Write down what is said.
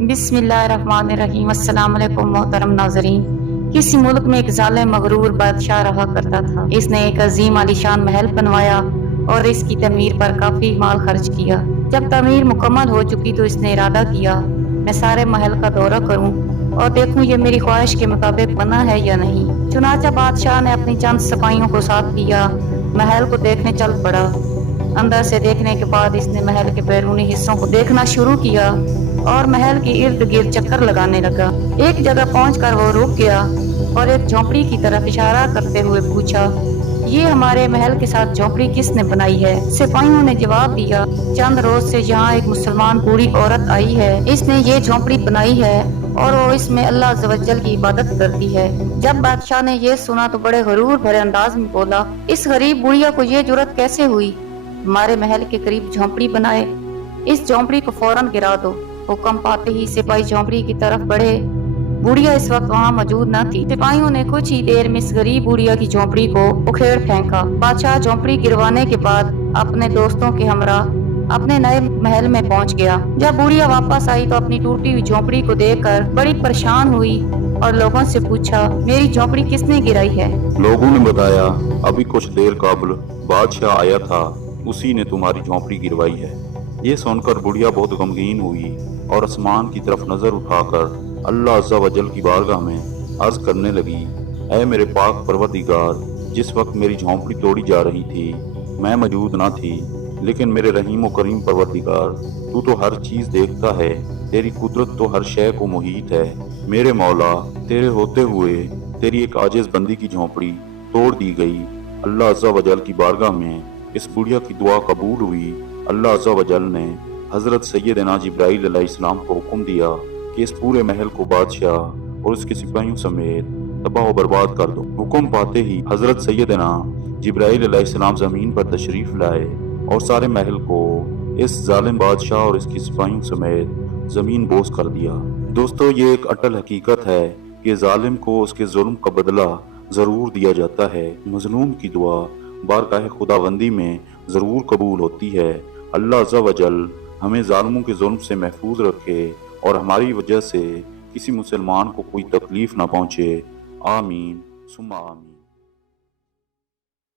बिस्मिल्लाहिर्रहमानिर्रहीम। अस्सलाम वालेकुम मोहतरम नाजरीन। किसी मुल्क में एक जालिम मगरूर बादशाह रहा करता था। इसने एक अजीम आलीशान महल बनवाया और इसकी तमीर पर काफी माल खर्च किया। जब तमीर मुकम्मल हो चुकी तो इसने इरादा किया मैं सारे महल का दौरा करूं और देखूं ये मेरी ख्वाहिश के मुताबिक बना है या नहीं। चुनाचा बादशाह ने अपनी चंद सिपाहियों को साथ लिया महल को देखने चल पड़ा। अंदर से देखने के बाद इसने महल के बैरूनी हिस्सों को देखना शुरू किया और महल के इर्द गिर्द चक्कर लगाने लगा। एक जगह पहुंचकर वो रुक गया और एक झोंपड़ी की तरफ इशारा करते हुए पूछा, ये हमारे महल के साथ झोंपड़ी किसने बनाई है? सिपाहियों ने जवाब दिया, चंद रोज से यहाँ एक मुसलमान बूढ़ी औरत आई है, इसने ये झोंपड़ी बनाई है और वो इसमें अल्लाह अज़्ज़वजल की इबादत करती है। जब बादशाह ने ये सुना तो बड़े गरूर भरे अंदाज में बोला, इस गरीब बुढ़िया को ये जुर्रत कैसे हुई हमारे महल के करीब झोंपड़ी बनाए? इस झोंपड़ी को फौरन गिरा दो। हुक्म पाते ही सिपाही झोंपड़ी की तरफ बढ़े। बुढ़िया इस वक्त वहाँ मौजूद न थी। सिपाहियों ने कुछ ही देर में इस गरीब बुढ़िया की झोंपड़ी को उखेड़ फेंका। बादशाह झोंपड़ी गिरवाने के बाद अपने दोस्तों के हमरा अपने नए महल में पहुंच गया। जब बुढ़िया वापस आई तो अपनी टूटी हुई झोंपड़ी को देखकर बड़ी परेशान हुई और लोगों से पूछा, मेरी झोंपड़ी किसने गिराई है? लोगों ने बताया, अभी कुछ देर कबल बादशाह आया था, उसी ने तुम्हारी झोंपड़ी गिरवाई है। ये सुनकर बुढ़िया बहुत गमगीन हुई और आसमान की तरफ नजर उठाकर अल्लाह अज़्ज़ा वजल की बारगाह में अर्ज करने लगी, ऐ मेरे पाक परवरदिगार, जिस वक्त मेरी झोंपड़ी तोड़ी जा रही थी मैं मौजूद न थी, लेकिन मेरे रहीम व करीम परवरदिगार, तू तो हर चीज देखता है, तेरी कुदरत तो हर शय को मुहीत है। मेरे मौला, तेरे होते हुए तेरी एक आजिज बंदी की झोंपड़ी तोड़ दी गई। अल्लाह अज़्ज़ा वजल की बारगाह में इस बुढ़िया की दुआ कबूल हुई। अल्लाह अज़्ज़ा वजल ने हजरत सैयदना जिब्राइल अलैहिस्सलाम को हुक्म दिया कि इस पूरे महल को बादशाह और उसके सिपाहियों समेत तबाह व बर्बाद कर दो। हुक्म पाते ही हजरत सैयदना जिब्राइल अलैहिस्सलाम जमीन पर तशरीफ लाए और सारे महल को इस जालिम बादशाह और इसके सिपाहियों समेत जमीन बोस कर दिया। दोस्तों, ये एक अटल हकीकत है कि जालिम को उसके जुल्म का बदला जरूर दिया जाता है। मजलूम की दुआ बारगाह खुदाबंदी में जरूर कबूल होती है। अल्लाह अज़्ज़ा वजल हमें जालिमों के जुल्म से महफूज रखे और हमारी वजह से किसी मुसलमान को कोई तकलीफ ना पहुंचे। आमीन सुम्मा आमीन।